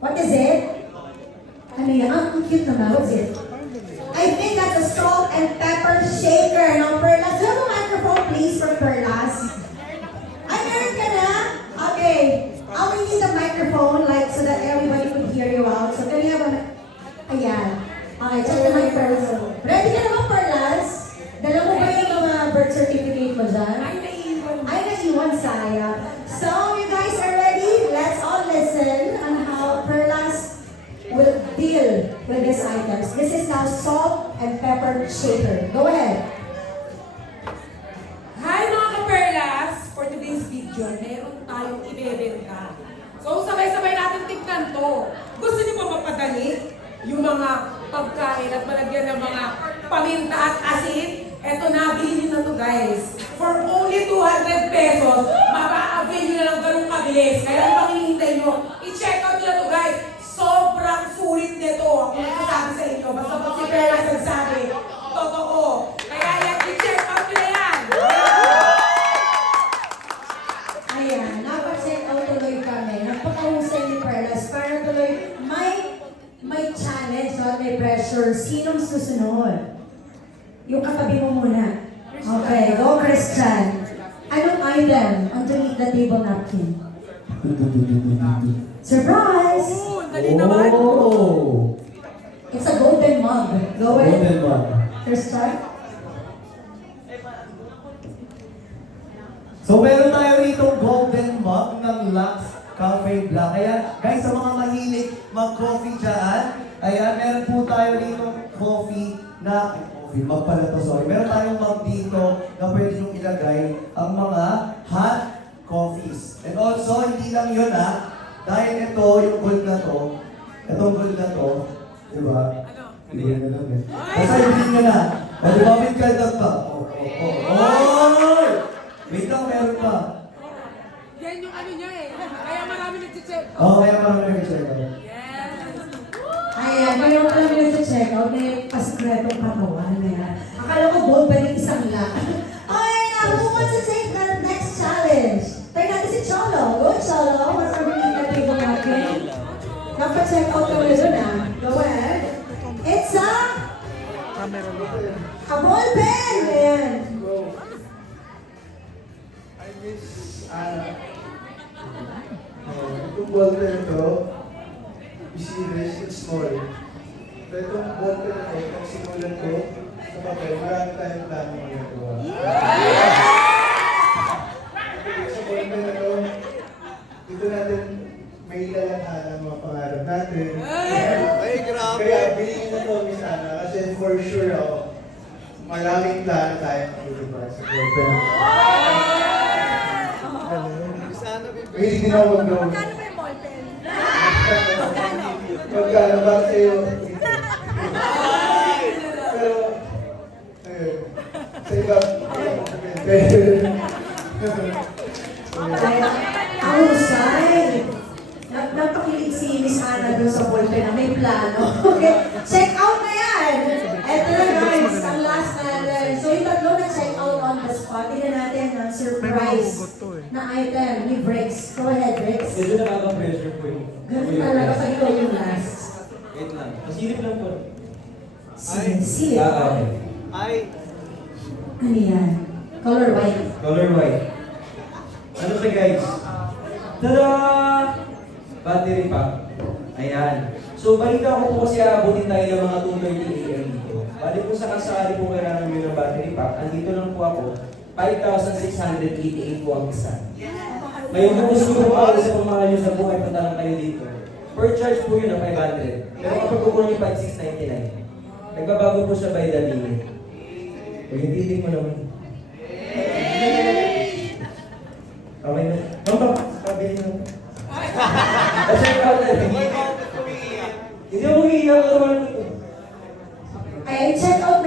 What is it? Ano yan? Ang cute naman. What's it? I think that's a salt and pepper shaker. Now, Perlas, do you have a microphone, please, for Perlas? Ay, meron ka na? Okay. I will need a microphone, like, so that everybody could hear you out. So, can you have a... Ayan. Okay, check the mic, Perlas. Ready ka naman, Perlas? Dala mo ba yung mga birth certificate mo dyan? Ay, naiwan, sayang. So, you guys are ready? Let's all listen on how Perlas will deal with these items. This is now salt and pepper shaker. Go ahead. Hi mga ka-Perlas! For today's video, meron tayong ibebenta. So sabay-sabay natin tignan to. Gusto niyo ba mapadali yung mga pagkain at malagyan ng mga paminta at asin? Eto na, bilhin niyo na to guys. For only 200 pesos, mapa-avail niyo na lang ganun kabilis. Kaya ang panghihintay niyo, i-check out niyo na to guys. Sobrang sulit nito. Ako nagsasabi sa inyo, basta pag si Perlas nagsabi, totoo. Kaya yan, i-check out niyo na yan. Ayan, napag-check out tuloy kami. Napakahusay ni Perlas. Para tuloy, may challenge, no? May pressure. Sinong susunod? Yung katabi mo muna. Okay, go Christian. Anong item underneath the table napkin? Surprise! Oo, dali naman. Oh! It's a golden mug. Go ahead. Golden one. Christian? So meron tayo rito golden mug ng Lux Cafe Black. Ayan, guys, sa mga mahilig mag-coffee dyan, ayan, meron po tayo rito coffee na, mug pala to, sorry. Meron tayong mug dito na pwede nyo ilagay ang mga hot coffees. And also, hindi lang yun dahil ito, yung gold na to, itong gold na to, di ba? Hindi yan na lang eh. Basta hindi nyo na. Di ba, may kaldag pa? Oh! Wait lang, meron pa. Yan yung ano niya eh. Kaya marami nag-check. Oo, kaya marami nag-check out. Yes! Ayan, ngayon ko lang nag-check out. May pasikretong patawa na yan. Akala ko gold pa yung isang lang. Okay, now who wants to take the next challenge? Tayo natin si Cholo. Go, Cholo. What's underneath the table natin? Napa-check out ka ulit dun Go ahead. It's a ball pen! Ayan. I miss itong ballpen ito, serious and small. Pero itong ballpen ito, pag simulan ko sa papel, marami tayong plano magagawa. Sa ballpen ito, dito natin may lalathan ang mga pangarap natin. Ay, grabe! Kaya bilhin na to, Miss Ana, kasi for sure ako, maraming plano tayong magagawa sa ballpen. Hindi din ako mag-draw. Magkano ba yung ballpen? Magkano ba sa'yo? Pero, sa iba, Ang husay. Napakilig si Miss Ana doon sa ballpen na may plano. Okay, check out na yan! Eto na guys, ang last natin. So yung tatlo na check out on the spot. Tingnan natin ang surprise na item ni Briggs. Go ahead, Briggs. Medyo nakaka-pressure po yun. Ganun talaga pag ikaw yung last. Wait lang. Masilip lang po. Silip. Ay, Ano yan? Color white. color white. Ano siya guys? Tada! Battery pack. Ayan. So, balita ko po kasi aabutin tayo ng mga 230 AM dito. Bali po sa kasali po kailangan nyo ng battery pack. Andito lang po ako. 5,688 po ang isa. Ngayon kung gusto ko para sa pamahal nyo sa buhay, punta lang kayo dito. Per charge po yun ang 500. Pero kapag kukuha nyo 5,699. Nagbabago po siya by the minute. O yung titig mo naman. Okay na. Mama, pabili mo. Check out na. Hindi mo umiiyak naman ito. Ay, check out